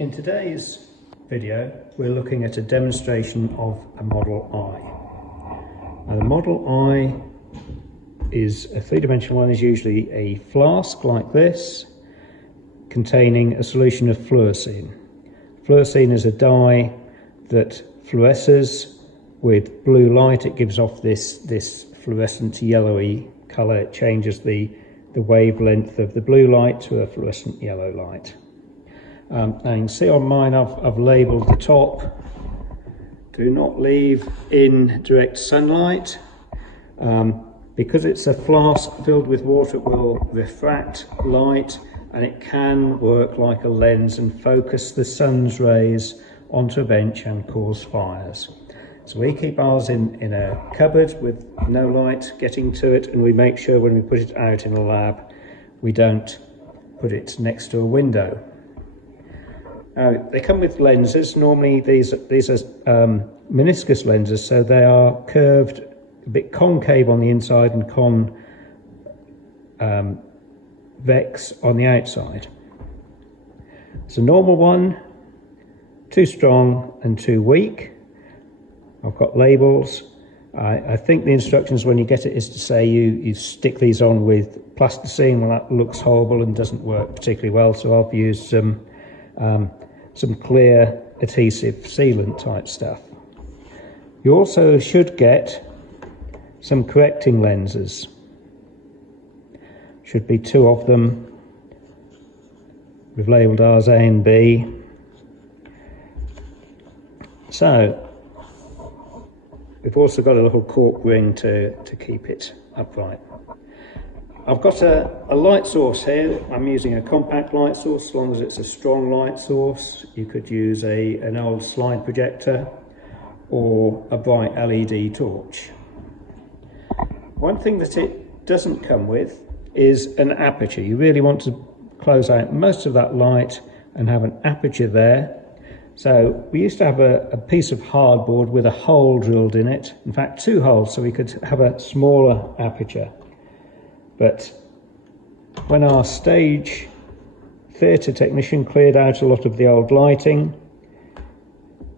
In today's video, we're looking at a demonstration of a Model I. Now, the Model I is a three-dimensional one, is usually a flask like this, containing a solution of fluorescein. Fluorescein is a dye that fluoresces with blue light. It gives off this fluorescent yellowy colour. It changes the wavelength of the blue light to a fluorescent yellow light. Now you can see on mine I've labelled the top, do not leave in direct sunlight. Because it's a flask filled with water, it will refract light and it can work like a lens and focus the sun's rays onto a bench and cause fires. So we keep ours in a cupboard with no light getting to it, and we make sure when we put it out in a lab we don't put it next to a window. They come with lenses. Normally these are meniscus lenses, so they are curved, a bit concave on the inside and convex on the outside. It's a normal one, too strong and too weak. I've got labels. I think the instructions when you get it is to say you stick these on with plasticine. Well, that looks horrible and doesn't work particularly well, so I've used some clear adhesive sealant type stuff. You also should get some correcting lenses. Should be 2 of them. We've labelled ours A and B. So we've also got a little cork ring to keep it upright. I've got a light source here. I'm using a compact light source, as long as it's a strong light source. You could use an old slide projector or a bright LED torch. One thing that it doesn't come with is an aperture. You really want to close out most of that light and have an aperture there. So we used to have a piece of hardboard with a hole drilled in it. In fact, 2 holes, so we could have a smaller aperture. But when our stage theatre technician cleared out a lot of the old lighting,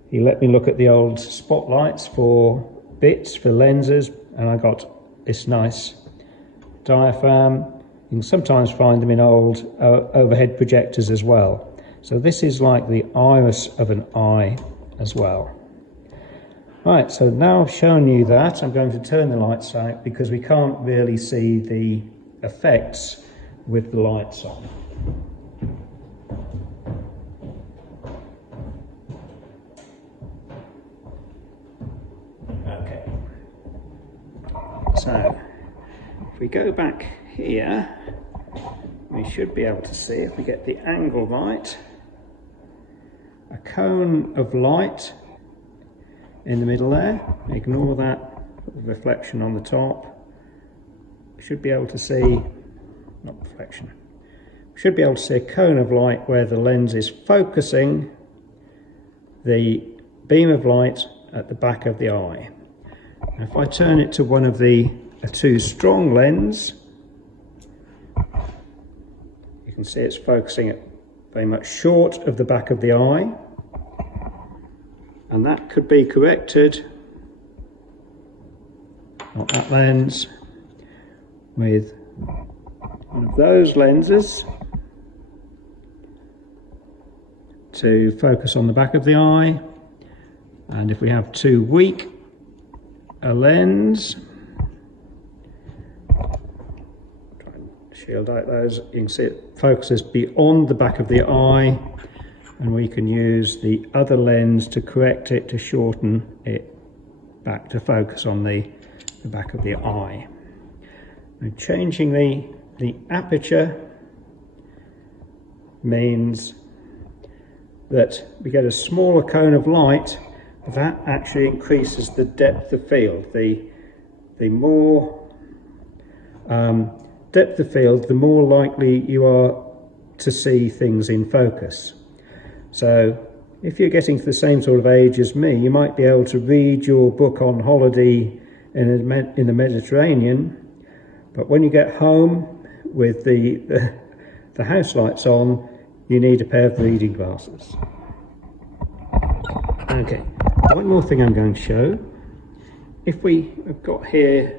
he let me look at the old spotlights for bits, for lenses, and I got this nice diaphragm. You can sometimes find them in old overhead projectors as well. So this is like the iris of an eye as well. Right, so now I've shown you that, I'm going to turn the lights out because we can't really see the effects with the lights on. Okay. So, if we go back here, we should be able to see, if we get the angle right, a cone of light in the middle there. Ignore that reflection on the top. We should be able to see, not reflection, we should be able to see a cone of light where the lens is focusing the beam of light at the back of the eye. Now if I turn it to one of a too strong lens, you can see it's focusing it very much short of the back of the eye, and that could be corrected, not that lens, with one of those lenses to focus on the back of the eye. And if we have too weak a lens, try and shield out those, you can see it focuses beyond the back of the eye, and we can use the other lens to correct it, to shorten it back to focus on the back of the eye. And changing the aperture means that we get a smaller cone of light, but that actually increases the depth of field. The more depth of field, the more likely you are to see things in focus. So if you're getting to the same sort of age as me, you might be able to read your book on holiday in the Mediterranean, but when you get home with the house lights on, you need a pair of reading glasses. Okay, one more thing I'm going to show. If we have got here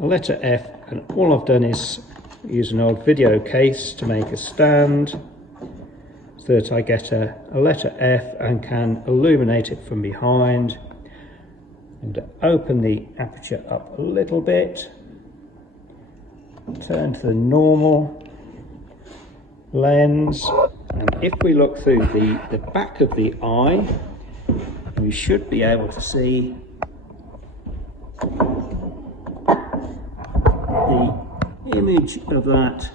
a letter F, and all I've done is use an old video case to make a stand so that I get a letter F and can illuminate it from behind, and open the aperture up a little bit, turn to the normal lens, and if we look through the back of the eye, we should be able to see the image of that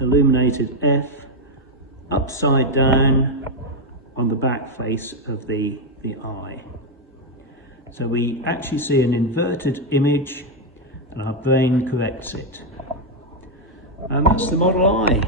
illuminated F upside down on the back face of the eye. So we actually see an inverted image and our brain corrects it. And that's the model eye.